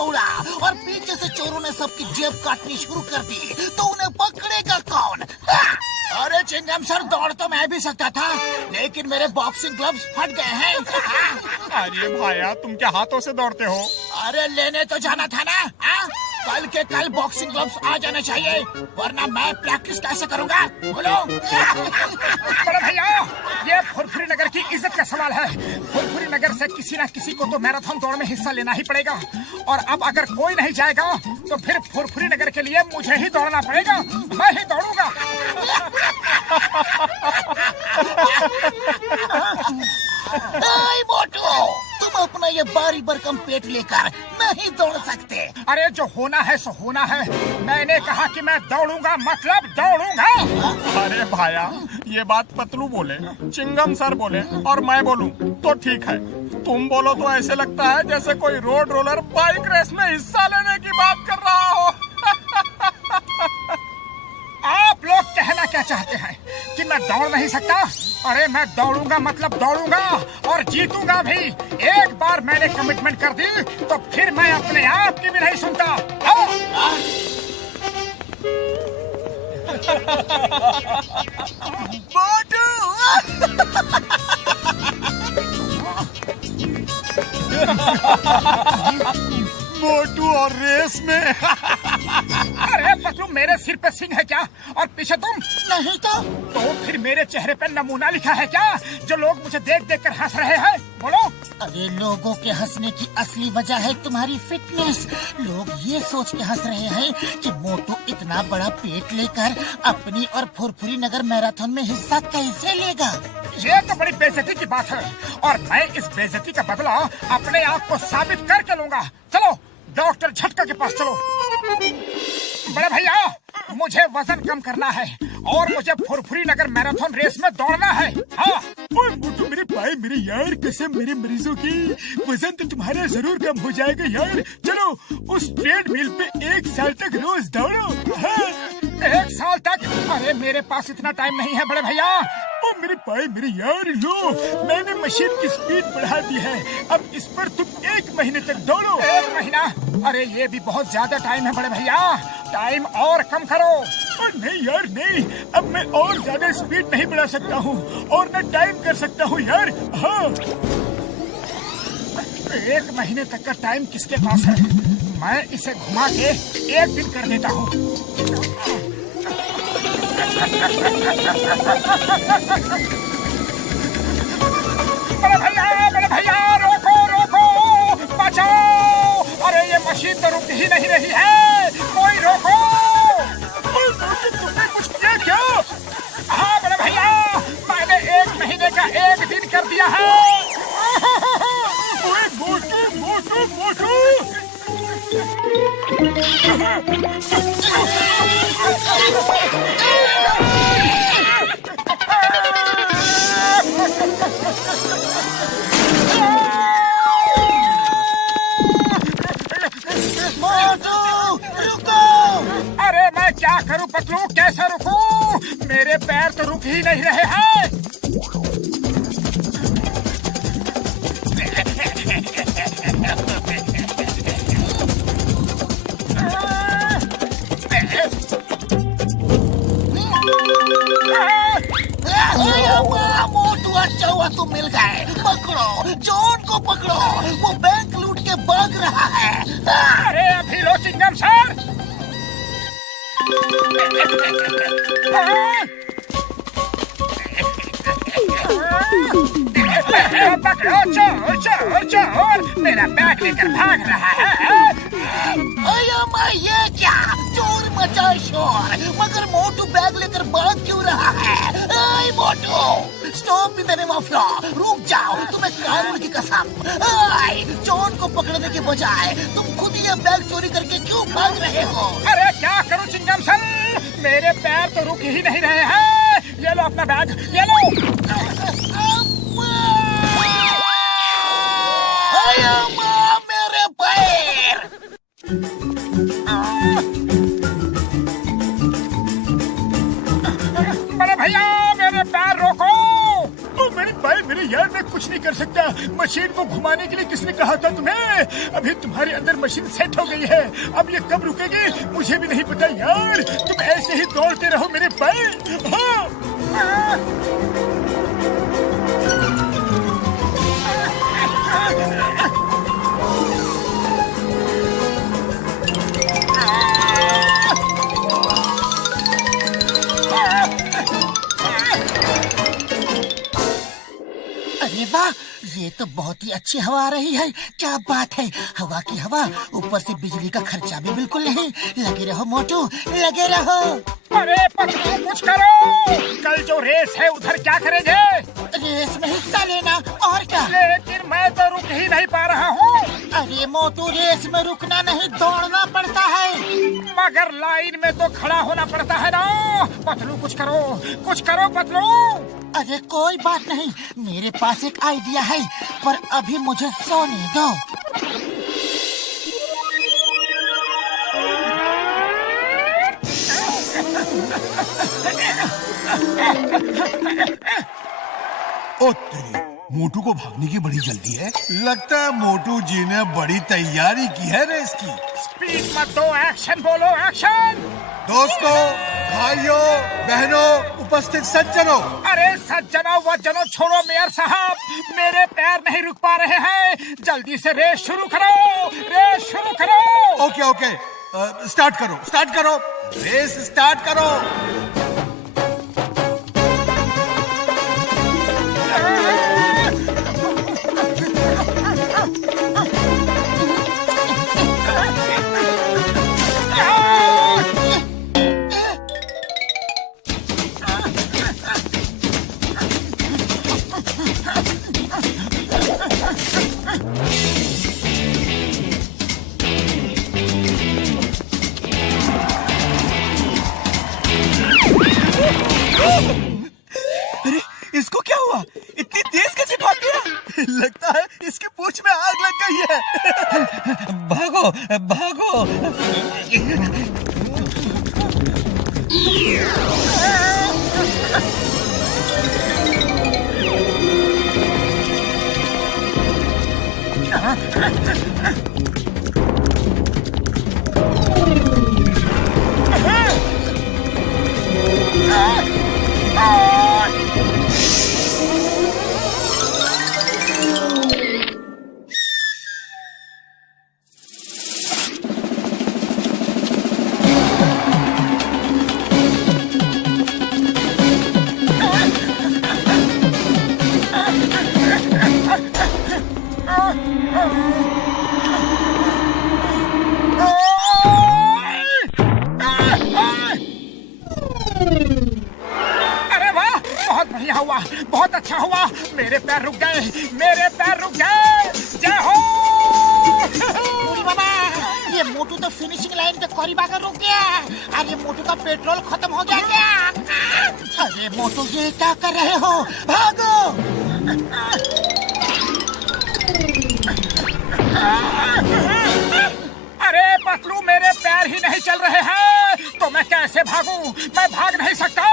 दौड़ा और पीछे से चोरों ने सबकी जेब काटनी शुरू कर दी, तो उन्हें पकड़ेगा कौन? अरे चिंगम सर, दौड़ तो मैं भी सकता था, लेकिन मेरे बॉक्सिंग ग्लव्स फट गए हैं। अरे भाया, तुम क्या हाथों से दौड़ते हो? अरे लेने तो जाना था ना। कल के कल बॉक्सिंग ग्लव्स आ जाने चाहिए, वरना मैं प्रैक्टिस कैसे करूँगा? बोलो। बड़े भैया, ये फुरफुरी नगर की इज्जत का सवाल है। फुरफुरी नगर से किसी न किसी को तो मैराथन दौड़ में हिस्सा लेना ही पड़ेगा, और अब अगर कोई नहीं जाएगा तो फिर फुरफुरी नगर के लिए मुझे ही दौड़ना पड़ेगा। मैं ही दौड़ूंगा। मोटू, तुम अपना ये बारी भरकम पेट लेकर नहीं दौड़ सकते। अरे जो होना है सो होना है। मैंने कहा कि मैं दौड़ूंगा, मतलब दौड़ूंगा। अरे भाया, ये बात पतलू बोले, चिंगम सर बोले और मैं बोलूं तो ठीक है। तुम बोलो तो ऐसे लगता है जैसे कोई रोड रोलर बाइक रेस में हिस्सा लेने की बात कर रहा हो। आप लोग कहना क्या चाहते हैं कि मैं दौड़ नहीं सकता? अरे मैं दौड़ूंगा, मतलब दौड़ूंगा और जीतूंगा भी। एक बार मैंने कमिटमेंट कर दी तो फिर मैं अपने आप की भी नहीं सुनता। मोटू और रेस में। अरे पतलू, मेरे सिर पे सिंह है क्या और पीछे तुम? नहीं तो फिर मेरे चेहरे पे नमूना लिखा है क्या, जो लोग मुझे देख देख कर हंस रहे हैं? बोलो। अरे लोगों के हंसने की असली वजह है तुम्हारी फिटनेस। लोग ये सोच के हंस रहे हैं कि मोटू इतना बड़ा पेट लेकर अपनी और फुरफुरी नगर मैराथन में हिस्सा कैसे लेगा। ये तो बड़ी बेइज्जती की बात है, और मैं इस बेइज्जती का बदला अपने आप को साबित करके लूंगा। चलो डॉक्टर झटका के पास चलो। बड़े भैया, मुझे वजन कम करना है और मुझे फुरफुरी नगर मैराथन रेस में दौड़ना है। हाँ। तो मेरे भाई, मेरे यार, कसम मेरे मरीजों की, वजन तो तुम्हारा जरूर कम हो जाएगा यार। चलो उस ट्रेडमिल पे 1 साल तक रोज दौड़ो। हाँ। 1 साल तक? अरे मेरे पास इतना टाइम नहीं है बड़े भैया। ओ मेरे भाई, मेरे यार, लो मैंने मशीन की स्पीड बढ़ा दी है, अब इस पर तुम 1 महीने तक दौड़ो। 1 महीना? अरे ये भी बहुत ज्यादा टाइम है बड़े भैया, टाइम और कम करो। नहीं यार नहीं, अब मैं और ज्यादा स्पीड नहीं बढ़ा सकता हूँ और न टाइम कर सकता हूँ यार। हाँ। 1 महीने तक का टाइम किसके पास है? मैं इसे घुमा के 1 दिन कर देता हूँ। बड़े भैया, रोको रोको, बचाओ। अरे ये मशीन तो रुक ही नहीं रही है, कोई रोको। तुमने कुछ किया क्या? हाँ बड़े भैया, मैंने 1 महीने का 1 दिन कर दिया है। मोटू मोटू मोटू। मोटू रुको। अरे मैं क्या करूं पतलू, कैसे रुकूं? मेरे पैर तो रुक ही नहीं रहे हैं। मोटू, अच्छा हुआ तुम मिल गए। पकड़ो, जॉन को पकड़ो, वो बैंक लूट के भाग रहा है। अरे अभी लो चिंगम सर। पकड़ो, चोर चोर चोर, मेरा बैग लेकर भाग रहा है। ये क्या, चोर मचा शोर, मगर मोटू बैग लेकर भाग क्यों रहा है? मोटू, stop in the name of law, रुक जाओ, तुम्हें कानून की कसम। जॉन को पकड़ने के बजाय तुम खुद ये बैग चोरी करके क्यों भाग रहे हो? अरे क्या करूं चिंगम सर, मेरे पैर तो रुक ही नहीं रहे हैं। ये लो अपना बैग, ये लो। मेरे पैर। बड़े भैया, मेरे पैर रोको। मेरे भाई, मेरे यार, मैं कुछ नहीं कर सकता। मशीन को घुमाने के लिए किसने कहा था तुम्हें? अभी तुम्हारे अंदर मशीन सेट हो गई है, अब ये कब रुकेगी मुझे भी नहीं पता यार। तुम ऐसे ही दौड़ते रहो मेरे पैर। अरे वाह, ये तो बहुत ही अच्छी हवा आ रही है। क्या बात है, हवा की हवा, ऊपर से बिजली का खर्चा भी बिल्कुल नहीं। लगे रहो मोटू, लगे रहो। अरे पतलू कुछ करो, कल जो रेस है उधर क्या करेंगे? रेस में हिस्सा लेना और क्या। लेकिन मैं तो रुक ही नहीं पा रहा हूँ। अरे मोटू, रेस में रुकना नहीं, दौड़ना पड़ता है। मगर लाइन में तो खड़ा होना पड़ता है ना। पतलू कुछ करो पतलू। अरे कोई बात नहीं, मेरे पास एक आइडिया है, पर अभी मुझे सोने दो। ओ तेरी, मोटू को भागने की बड़ी जल्दी है। लगता है मोटू जी ने बड़ी तैयारी की है रेस की। स्पीड मत दो, एक्शन बोलो, एक्शन। दोस्तों, भाइयों, बहनों, उपस्थित सज्जनों। अरे सज्जनों वज्जनों छोड़ो मेयर साहब, मेरे पैर नहीं रुक पा रहे हैं। जल्दी से रेस शुरू करो। ओके, स्टार्ट करो, रेस स्टार्ट करो। अरे इसको क्या हुआ? इतनी तेज कैसे भाग गया? लगता है इसकी पूंछ में आग लग गई है। भागो। बहुत अच्छा हुआ, मेरे पैर रुक गए। जय हो। बूढ़ी बाबा, ये मोटू तो फिनिशिंग लाइन के करीब आकर रुक गया। अरे मोटू का पेट्रोल खत्म हो गया क्या? अरे मोटू, ये क्या कर रहे हो? भागो। अरे पतलू, मेरे पैर ही नहीं चल रहे हैं, तो मैं कैसे भागूं? मैं भाग नहीं सकता।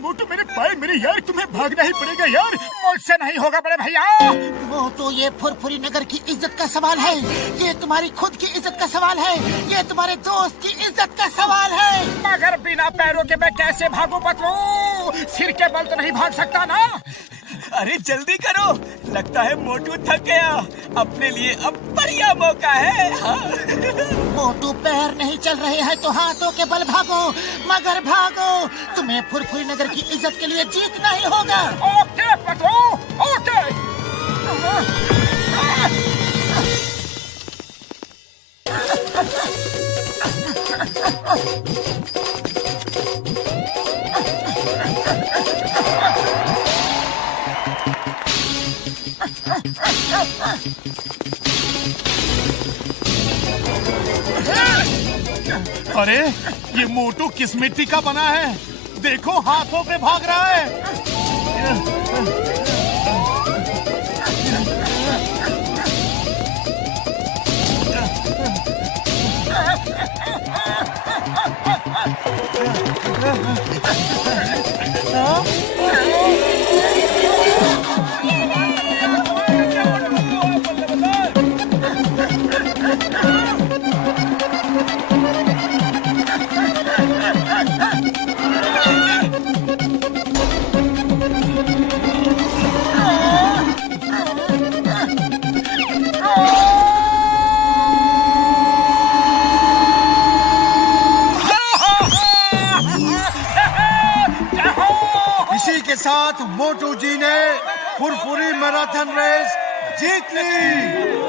मोटू, मेरे पैर मेरे यार, तुम्हें भागना ही पड़ेगा यार। मुझसे नहीं होगा बड़े भैया। मोटू, ये फुरफुरी नगर की इज्जत का सवाल है, ये तुम्हारी खुद की इज्जत का सवाल है, ये तुम्हारे दोस्त की इज्जत का सवाल है। मगर बिना पैरों के मैं कैसे भागूं पतलू? सिर के बल तो नहीं भाग सकता ना। अरे जल्दी करो, लगता है मोटू थक गया। अपने लिए अब बढ़िया मौका है। हाँ। मोटू, पैर नहीं चल रहे हैं तो हाथों के बल भागो, मगर भागो। तुम्हें फुरफुरी नगर की इज्जत के लिए जीतना ही होगा। Okay Patlu, okay. अरे ये मोटू किस मिट्टी का बना है? देखो, हाथों पे भाग रहा है। साथ मोटू जी ने Furfuri marathon race Jeet Lee.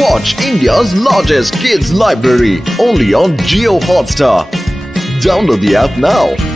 Watch India's largest kids library only on Jio Hotstar. Download the app now.